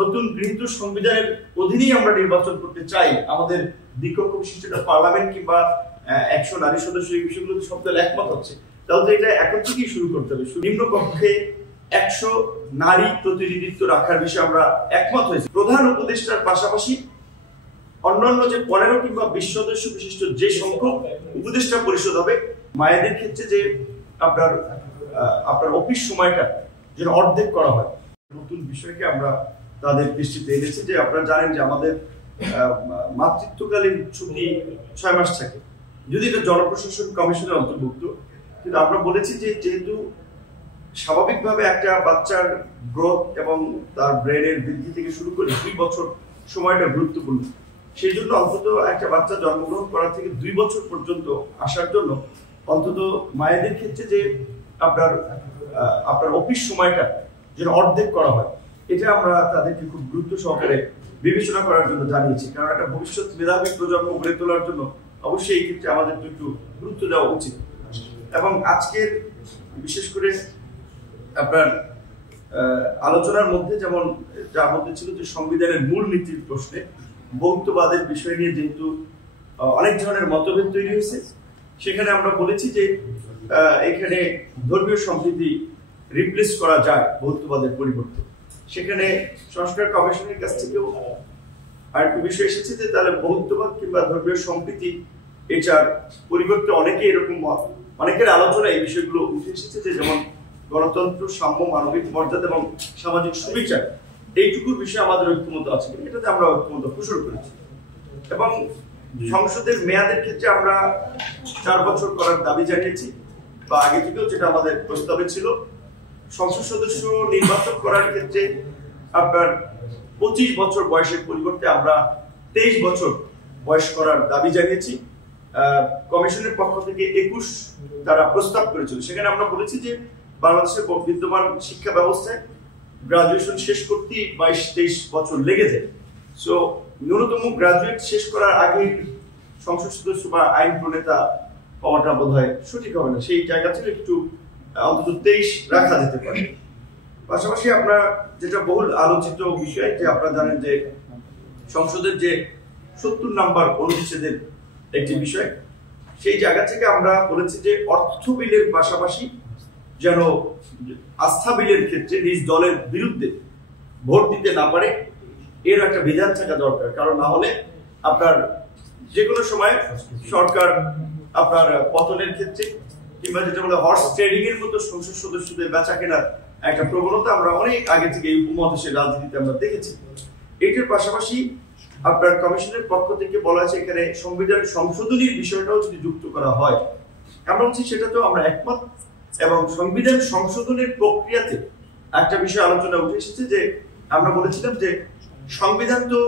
নতুন গৃহীত সংবিধানের অধীনেই আমরা নির্বাচন করতে চাই, আমাদের দ্বিকক্ষ বিশিষ্ট পার্লামেন্ট কিংবা 100 নারী সদস্য এই বিষয়গুলোতে সব দল একমত হচ্ছে, তাহলে এটা এখন থেকেই শুরু করতে হবে। নিম্ন কক্ষে 100 নারী প্রতিনিধিত্ব রাখার বিষয়ে আমরা একমত হয়েছি। প্রধান উপদেষ্টার পাশাপাশি অন্যান্য যে 15 কিংবা 20 সদস্য বিশিষ্ট যে সংখ্যক উপদেষ্টা পরিষদ হবে, মায়েদের ক্ষেত্রে যে আপনার অফিস সময়টা যেন অর্ধেক করা হয়, নতুন বিষয়কে আমরা তাদের দৃষ্টিতে এনেছি। যে আপনারা জানেন যে আমাদের মাতৃত্বকালীন ছুটি 6 মাস থাকে, যদি এটা জনপ্রশাসন কমিশনের অন্তর্ভুক্ত, কিন্তু আমরা বলেছি যে যেহেতু স্বাভাবিকভাবে একটা বাচ্চার গ্রোথ এবং তার ব্রেনের বৃদ্ধি থেকে শুরু করে 2 বছর সময়টা গুরুত্বপূর্ণ, সেই জন্য অন্তত একটা বাচ্চা জন্মগ্রহণ করা থেকে 2 বছর পর্যন্ত আসার জন্য অন্তত মায়েদের ক্ষেত্রে যে আপনার অফিস সময়টা যেন অর্ধেক করা হয়, এটা আমরা তাদেরকে খুব গুরুত্ব সহকারে বিবেচনা করার জন্য জানিয়েছি। কারণ একটা ভবিষ্যৎ মেধাবী প্রজন্ম গড়ে তোলার জন্য অবশ্যই এই ক্ষেত্রে আমাদের একটু গুরুত্ব দেওয়া উচিত। এবং আজকের বিশেষ করে আপনার আলোচনার মধ্যে যেমন যার মধ্যে ছিল যে সংবিধানের মূল নীতির প্রশ্নে বহুত্ববাদের বিষয় নিয়ে যেহেতু অনেক ধরনের মতভেদ তৈরি হয়েছে, সেখানে আমরা বলেছি যে এখানে ধর্মীয় সম্প্রীতি রিপ্লেস করা যায় বহুত্ববাদের পরিবর্তে। সেখানে সংস্কার কমিশনের কাছ থেকেও আরেকটা বিষয় এসেছে যে তাহলে বহুত্ববাদ কিংবা ধর্মীয় সম্প্রীতি এটার পরিবর্তে অনেকের আলোচনা এই বিষয়গুলো উঠে এসেছে, যে যেমন গণতন্ত্র, সাম্য, মানবিক মর্যাদা এবং সামাজিক সুবিচার, এইটুকুর বিষয়ে আমাদের ঐক্যমত আছে, এটাতে আমরা ঐক্যমত পোষণ করেছি। এবং সংসদের মেয়াদের ক্ষেত্রে আমরা 4 বছর করার দাবি জানিয়েছি, বা আগে থেকেও যেটা আমাদের প্রস্তাবে ছিল। সংসদ সদস্য নির্বাচন করার ক্ষেত্রে আপনার 25 বছর বয়সের পরিবর্তে আমরা 23 বছর বয়স করার দাবি জানিয়েছি। কমিশনের পক্ষ থেকে 21 তারা প্রস্তাব করেছিল। সেখানে আমরা বলেছি যে বাংলাদেশের বিদ্যমান শিক্ষা ব্যবস্থায় গ্রাজুয়েশন শেষ করতে 22-23 বছর লেগে যায়। সো ন্যূনতম গ্রাজুয়েট শেষ করার আগে সংসদ সদস্য বা আইন প্রণেতা পাওয়াটা বোধ হয় সঠিক হবে না, সেই জায়গা থেকে একটু অন্তত 23 রাখা যেতে পারে। পাশাপাশি আমরা যেটা বহুল আলোচিত বিষয়, যে আপনারা জানেন যে সংসদের যে 70 নম্বর অনুচ্ছেদের একটি বিষয়, সেই জায়গা থেকে আমরা বলেছি যে অর্থ বিলের পাশাপাশি যেন আস্থা বিলের ক্ষেত্রে নিজ দলের বিরুদ্ধে ভোট দিতে না পারে, এর একটা বিধান থাকা দরকার। কারণ না হলে আপনার যে কোনো সময় সরকার আপনার পতনের ক্ষেত্রে কিংবা যেটা বলে হর্স ট্রেডিং এর মতো সংসদ সদস্যদের বেচা কেনার একটা প্রবণতা আমরা অনেক আগে থেকে এই উপমহাদেশের রাজনীতিতে আমরা দেখেছি। এটার পাশাপাশি আপনার কমিশনের পক্ষ থেকে বলা আছে এখানে সংবিধান সংশোধনীর বিষয়টাও যদি যুক্ত করা হয়, আমরা বলছি সেটা তো আমরা একমত। এবং সংবিধান সংশোধনের প্রক্রিয়াতে একটা বিষয় আলোচনা উঠে এসেছে, যে আমরা বলেছিলাম যে সংবিধান তো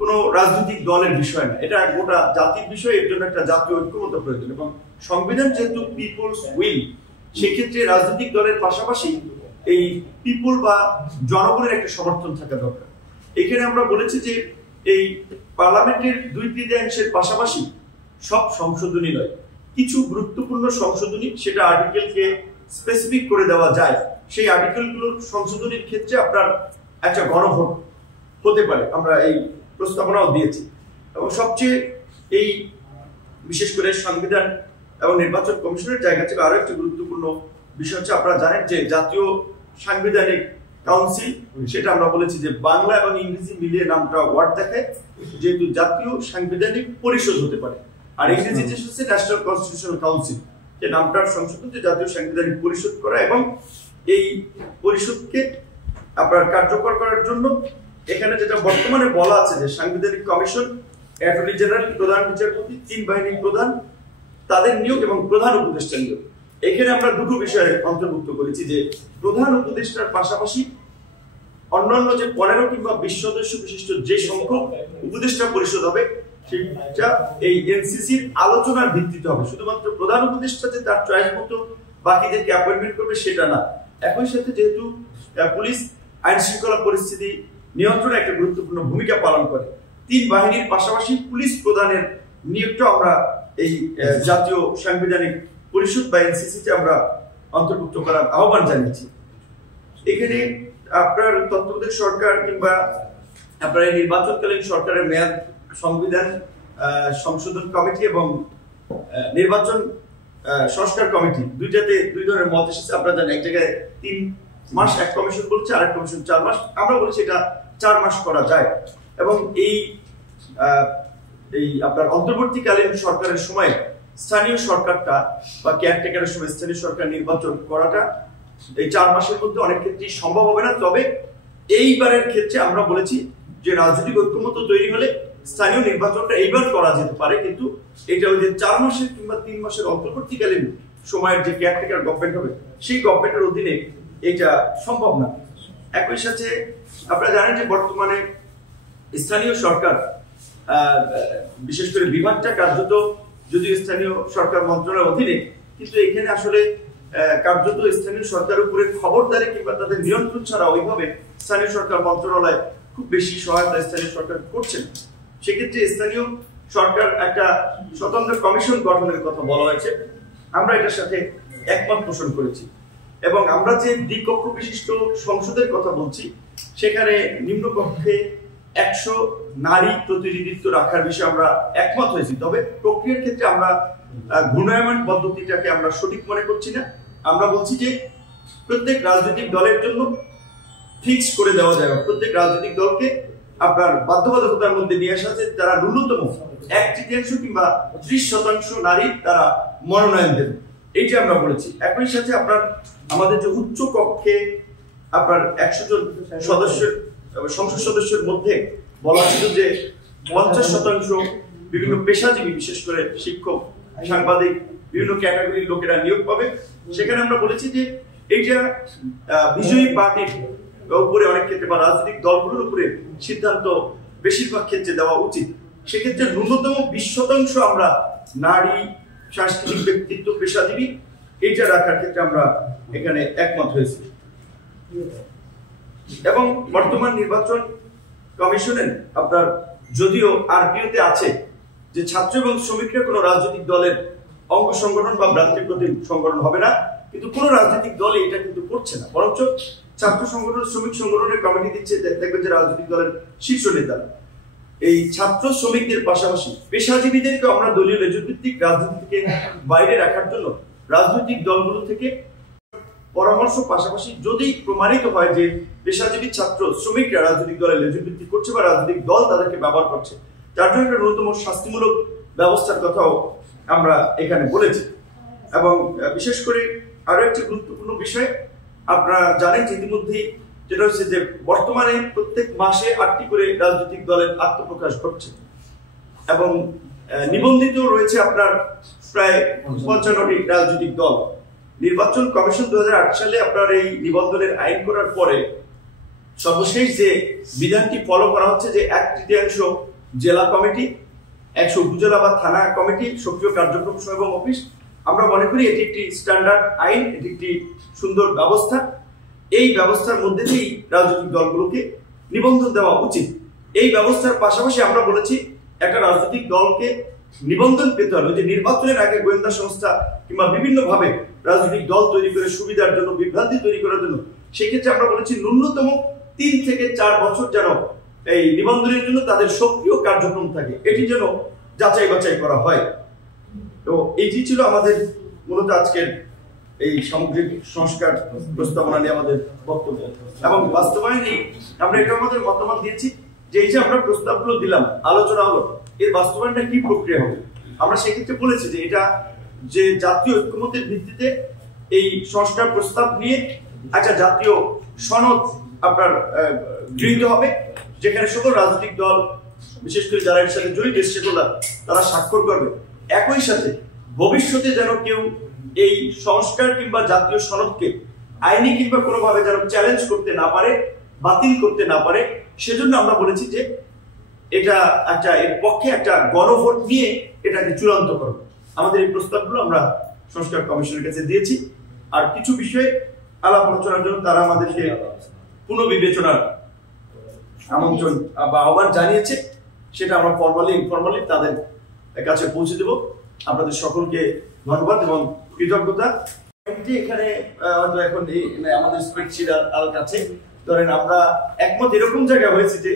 কোনো রাজনৈতিক দলের বিষয় না, এটা গোটা জাতির বিষয়, এর জন্য একটা জাতীয় ঐক্যমত্য প্রয়োজন। এবং সংবিধান যেহেতু পিপলস উইল, সেক্ষেত্রে রাজনৈতিক দলের পাশাপাশি এই পিপল বা জনগণের একটা সমর্থন থাকা দরকার। এখানে আমরা বলেছি যে এই পার্লামেন্টের 2/3 পাশাপাশি সব সংশোধনী নয়, কিছু গুরুত্বপূর্ণ সংশোধনী সেটা আর্টিকেলকে স্পেসিফিক করে দেওয়া যায়, সেই আর্টিকেলগুলোর সংশোধনীর ক্ষেত্রে আপনার একটা গণভোট হতে পারে, আমরা এই প্রস্তাবনাও দিয়েছি। এবং সবচেয়ে এই বিশেষ করে সংবিধান এবং নির্বাচন কমিশনের জায়গা থেকে আরো একটি গুরুত্বপূর্ণ বিষয় হচ্ছে, আপনারা জানেন যে জাতীয় সাংবিধানিক কাউন্সিল, সেটা আমরা বলেছি যে বাংলা এবং ইংরেজি মিলিয়ে নামটা ওয়ার্ড দেখায়, যেহেতু জাতীয় সাংবিধানিক পরিষদ হতে পারে। আর ইংরেজিতে হচ্ছে ন্যাশনাল কনস্টিটিউশনাল কাউন্সিল, যে নামটার সংশোধন যে জাতীয় সাংবিধানিক পরিষদ করা। এবং এই পরিষদকে আপনার কার্যকর করার জন্য এখানে যেটা বর্তমানে বলা আছে যে সাংবিধানিক কমিশন, অ্যাটর্নি জেনারেল, প্রধান বিচারপতি, 3 বাহিনীর প্রধান, তাদের নিয়োগ এবং প্রধান উপদেষ্টা নিয়োগ। এখানে আমরা দুটো বিষয় অন্তর্ভুক্ত করেছি, যে প্রধান উপদেষ্টার পাশাপাশি অন্যান্য যে 15 কিংবা 20 সদস্য বিশিষ্ট যে সংখ্যক উপদেষ্টা পরিষদ হবে, সেটা এই এনসিসির আলোচনার ভিত্তিতে হবে। শুধুমাত্র প্রধান উপদেষ্টা যে তার চয়েস মতো বাকিদেরকে অ্যাপয়েন্টমেন্ট করবে সেটা না। একই সাথে যেহেতু পুলিশ আইন শৃঙ্খলা পরিস্থিতি নিয়ন্ত্রণে একটা গুরুত্বপূর্ণ ভূমিকা পালন করে, 3 বাহিনীর পাশাপাশি পুলিশ প্রধানের নিয়োগটা আমরা এই জাতীয় সাংবিধানিক পরিষদ বা এনসিসিতে আমরা অন্তর্ভুক্ত করার আহ্বান জানিয়েছি। এখানে আপনার তত্ত্বাবধায়ক সরকার কিংবা আপনার এই নির্বাচনকালীন সরকারের মেয়াদ সংবিধান সংশোধন কমিটি এবং নির্বাচন সংস্কার কমিটি দুইটাতে দুই ধরনের মত এসেছে। আপনারা জানেন, এক জায়গায় 3 মাস এক কমিশন বলছে, আরেক কমিশন 4 মাস। আমরা বলছি এটা 4 মাস করা যায় এবং এই আপনার অন্তর্বর্তীকালীন সরকারের সময় স্থানীয় সরকারটা বা কেয়ারটেকারের সময় স্থানীয় সরকার নির্বাচন করাটা এই 4 মাসের মধ্যে অনেক ক্ষেত্রেই সম্ভব হবে না। তবে এইবারের ক্ষেত্রে আমরা বলেছি যে রাজনৈতিক ঐক্যমত্য তৈরি হলে স্থানীয় নির্বাচনটা এইবার করা যেতে পারে, কিন্তু এটা ওই যে 4 মাসের কিংবা 3 মাসের অন্তর্বর্তীকালীন সময়ের যে কেয়ারটেকার গভর্নমেন্ট হবে সেই গভর্নমেন্টের অধীনে এটা সম্ভব না। একই সাথে আপনারা জানেন যে বর্তমানে স্থানীয় সরকার বিশেষ করে বিভাগটা কার্যত যদিও স্থানীয় সরকার মন্ত্রণালয়ের অধীনে, কিন্তু এখানে আসলে কার্যত স্থানীয় সরকারের উপরে খবরদারি কিংবা তাদের নিয়ন্ত্রণ ছাড়া ওইভাবে স্থানীয় সরকার মন্ত্রণালয় খুব বেশি সহায়তা স্থানীয় সরকার করছে না। সেক্ষেত্রে স্থানীয় সরকার একটা স্বতন্ত্র কমিশন গঠনের কথা বলা হয়েছে, আমরা এটার সাথে একমত পোষণ করেছি এবং আমরা যে দ্বিকক্ষ বিশিষ্ট সংসদের কথা বলছি সেখানে নিম্নকক্ষে 100 নারী প্রতিনিধিত্ব রাখার বিষয়ে আমরা একমত হয়েছি। তবে প্রক্রিয়ার ক্ষেত্রে আমরা ঘূর্ণায়মান পদ্ধতিটাকে আমরা সঠিক মনে করছি না। আমরা বলছি যে প্রত্যেক রাজনৈতিক দলের জন্য ফিক্স করে দেওয়া যায়, প্রত্যেক রাজনৈতিক দলকে আপনার বাধ্যবাধকতার মধ্যে নিয়ে আসা আছে তারা ন্যূনতম 1/3 কিংবা 30% নারী তারা মনোনয়ন দেবে, এইটা আমরা বলেছি। একই সাথে আপনার আমাদের যে উচ্চ কক্ষে আপনার 100 জন সদস্যের সংসদ সদস্যের মধ্যে বলা ছিল যে 50% বিভিন্ন পেশাজীবী বিশেষ করে শিক্ষক, সাংবাদিক, বিভিন্ন ক্যাটাগরির লোকেরা নিয়োগ পাবে। সেখানে আমরা বলেছি যে এইটা বিজয়ী পার্টির উপরে অনেক ক্ষেত্রে বা রাজনৈতিক দলগুলোর উপরে সিদ্ধান্ত বেশিরভাগ ক্ষেত্রে দেওয়া উচিত। সেক্ষেত্রে ন্যূনতম 20% আমরা নারী, সাংস্কৃতিক ব্যক্তিত্ব, পেশাজীবী এইটা রাখার ক্ষেত্রে আমরা এখানে একমত হয়েছি। এবং বর্তমান নির্বাচন কমিশনের আপনার যদিও আরপিওতে আছে যে ছাত্র এবং শ্রমিকরা কোনো রাজনৈতিক দলের অঙ্গ সংগঠন বা ভ্রাতৃপ্রতিম সংগঠন হবে না, কিন্তু কোনো রাজনৈতিক দলে এটা কিন্তু করছে না, বরঞ্চ ছাত্র সংগঠন, শ্রমিক সংগঠনের কমিটি দিচ্ছে। দেখবেন যে রাজনৈতিক দলের শীর্ষ নেতারা এই ছাত্র শ্রমিকদের পাশাপাশি পেশাজীবীদেরকে আমরা দলীয় লেজুরভিত্তিক রাজনীতি থেকে বাইরে রাখার জন্য রাজনৈতিক দলগুলো থেকে পরামর্শ, পাশাপাশি যদি প্রমাণিত হয় যে পেশাজীবী ছাত্র শ্রমিকরা রাজনৈতিক দলে লেজুরভিত্তি করছে বা রাজনৈতিক দল তাদেরকে ব্যবহার করছে, তার জন্য একটা ন্যূনতম শাস্তিমূলক ব্যবস্থার কথাও আমরা এখানে বলেছি। এবং বিশেষ করে আরো একটি গুরুত্বপূর্ণ বিষয় আপনারা জানেন যে ইতিমধ্যেই যেটা হচ্ছে যে বর্তমানে প্রত্যেক মাসে 8টি করে রাজনৈতিক দলের আত্মপ্রকাশ ঘটছে এবং নিবন্ধিত রয়েছে আপনার প্রায় 55টি রাজনৈতিক দল। নির্বাচন কমিশন 2008 সালে আপনার এই নিবন্ধনের আইন করার পরে সর্বশেষ যে বিধানটি ফলো করা হচ্ছে যে 1/3 জেলা কমিটি, 100 উপজেলা বা থানা কমিটি, সক্রিয় কার্যক্রম এবং অফিস। আমরা মনে করি এটি একটি স্ট্যান্ডার্ড আইন, এটি একটি সুন্দর ব্যবস্থা। এই ব্যবস্থার মধ্যে দিয়েই রাজনৈতিক দলগুলোকে নিবন্ধন দেওয়া উচিত। এই ব্যবস্থার পাশাপাশি আমরা বলেছি একটা রাজনৈতিক দলকে নিবন্ধন পেতে হবে যে নির্বাচনের আগে গোয়েন্দা সংস্থা কিংবা বিভিন্ন ভাবে রাজনৈতিক দল তৈরি করে সুবিধার জন্য, বিভ্রান্তি তৈরি করার জন্য, সেক্ষেত্রে আমরা বলেছি ন্যূনতম 3 থেকে 4 বছর যেন এই নিবন্ধনের জন্য তাদের সক্রিয় কার্যক্রম থাকে, এটি যেন যাচাই বাছাই করা হয়। তো এটি ছিল আমাদের মূলত আজকের এই সামগ্রিক সংস্কার প্রস্তাবনা নিয়ে আমাদের বক্তব্য এবং বাস্তবায়নে আমরা এটা আমাদের মতামত দিয়েছি যে এই যে আমরা প্রস্তাবগুলো দিলাম, আলোচনা হলো, এর বাস্তবায়নটা কি প্রক্রিয়া হবে। আমরা সেক্ষেত্রে বলেছি যে এটা যে জাতীয় ঐক্যমত্যের ভিত্তিতে এই সংস্কার প্রস্তাব নিয়ে একটা জাতীয় সনদ আপনার গৃহীত হবে, যেখানে সকল রাজনৈতিক দল, বিশেষ করে যারা এর সাথে জড়িত সেগুলো তারা স্বাক্ষর করবে। একই সাথে ভবিষ্যতে যেন কেউ এই সংস্কার কিংবা জাতীয় সনদকে আইনি কিংবা কোনোভাবে যেন চ্যালেঞ্জ করতে না পারে, বাতিল করতে না পারে, সেজন্য আমরা বলেছি যে এটা একটা এর পক্ষে একটা গণভোট নিয়ে এটাকে চূড়ান্ত করব। আমাদের এই প্রস্তাবগুলো আমরা সংস্কার কমিশনের কাছে দিয়েছি। আর কিছু বিষয়ে আলাপ আলোচনার জন্য তারা আমাদেরকে পুনর্বিবেচনার আমন্ত্রণ বা আহ্বান জানিয়েছে, সেটা আমরা ইনফরমালি তাদের কাছে পৌঁছে দেব। আপনাদের সকলকে ধন্যবাদ এবং কৃতজ্ঞতা। এখানে হয়তো এখন আমাদের স্প্রেডশিট আর কাছে ধরেন আমরা একমত এরকম জায়গায় হয়েছে যে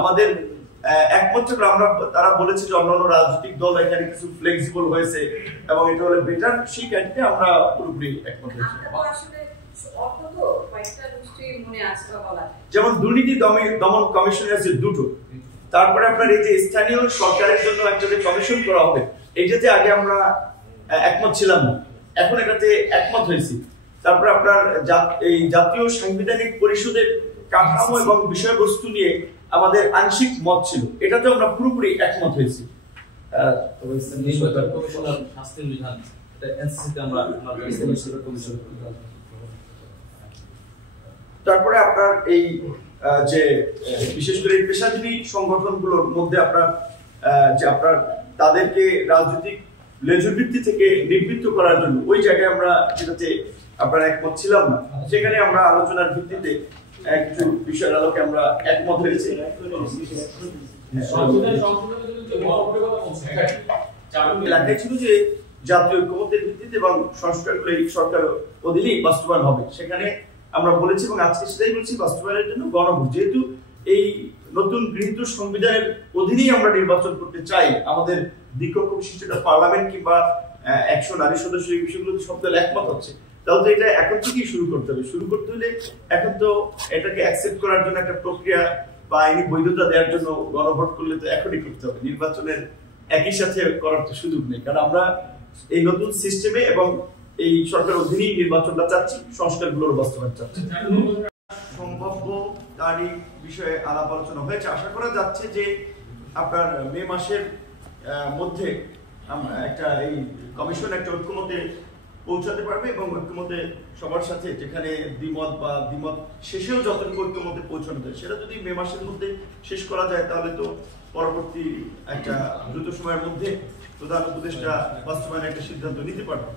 আমাদের একমত থেকে আমরা তারা বলেছে যে অন্যান্য রাজনৈতিক দল এখানে কিছু ফ্লেক্সিবল হয়েছে এবং এটা হলে বেটার, সেই কারণে আমরা পুরোপুরি একমত হয়েছি। যেমন দুর্নীতি দমন কমিশন আছে দুটো, তারপরে আপনার এই যে স্থানীয় সরকারের জন্য একটা যে কমিশন করা হবে, এইটাতে আগে আমরা একমত ছিলাম না, এখন এটাতে একমত হয়েছি। তারপরে আপনার এই জাতীয় সাংবিধানিক পরিষদের কাঠামো এবং বিষয়বস্তু নিয়ে আমাদের আংশিক মত ছিল, এটাতে আমরা পুরোপুরি একমত হয়েছি। তারপরে আপনার এই যে বিশেষ করে পেশাজীবী সংগঠনগুলোর মধ্যে আপনার যে আপনার তাদেরকে রাজনৈতিক লেজুর ভিত্তি থেকে নিবৃত্ত করার জন্য ওই জায়গায় আমরা যেটাতে আপনার একমত ছিলাম না, সেখানে আমরা আলোচনার ভিত্তিতে কিছু বিষয়ের আলোকে আমরা একমত হয়েছি। লেখাই ছিল যে জাতীয় ঐক্যমত্যের ভিত্তিতে এবং সংস্কারগুলো এই সরকার অধীনেই বাস্তবায়ন হবে, সেখানে আমরা বলেছি এবং আজকে সেটাই বলছি, বাস্তবায়নের জন্য গণভোট, যেহেতু এই নতুন গৃহীত সংবিধানের অধীনেই আমরা নির্বাচন করতে চাই, আমাদের দ্বিকক্ষ বিশিষ্ট পার্লামেন্ট কিংবা 100 নারী সদস্য এই বিষয়গুলো সব দল একমত হচ্ছে, তাহলে তো এটা এখন থেকেই শুরু করতে হবে। শুরু করতে হলে এখন তো এটাকে অ্যাকসেপ্ট করার জন্য একটা প্রক্রিয়া বা আইনি বৈধতা দেওয়ার জন্য গণভোট করলে তো এখনই করতে হবে, নির্বাচনের একই সাথে করার তো সুযোগ নেই, কারণ আমরা এই নতুন সিস্টেমে এবং এই সরকার অধীনেই নির্বাচনটা চাচ্ছি, সংস্কারগুলোর বাস্তবায়ন চাচ্ছি। সম্ভাব্য তারিখ বিষয়ে আলাপ আলোচনা হয়েছে, আশা করা যাচ্ছে যে আপনার মে মাসের মধ্যে একটা এই কমিশন একটা ঐক্যমতে পৌঁছাতে পারবে এবং ঐক্যমতে সবার সাথে যেখানে দ্বিমত বা দ্বিমত শেষেও যতটুকু ঐক্যমতে পৌঁছানো যায় সেটা যদি মে মাসের মধ্যে শেষ করা যায়, তাহলে তো পরবর্তী একটা দ্রুত সময়ের মধ্যে প্রধান উপদেষ্টা বাস্তবায়নের একটা সিদ্ধান্ত নিতে পারবে।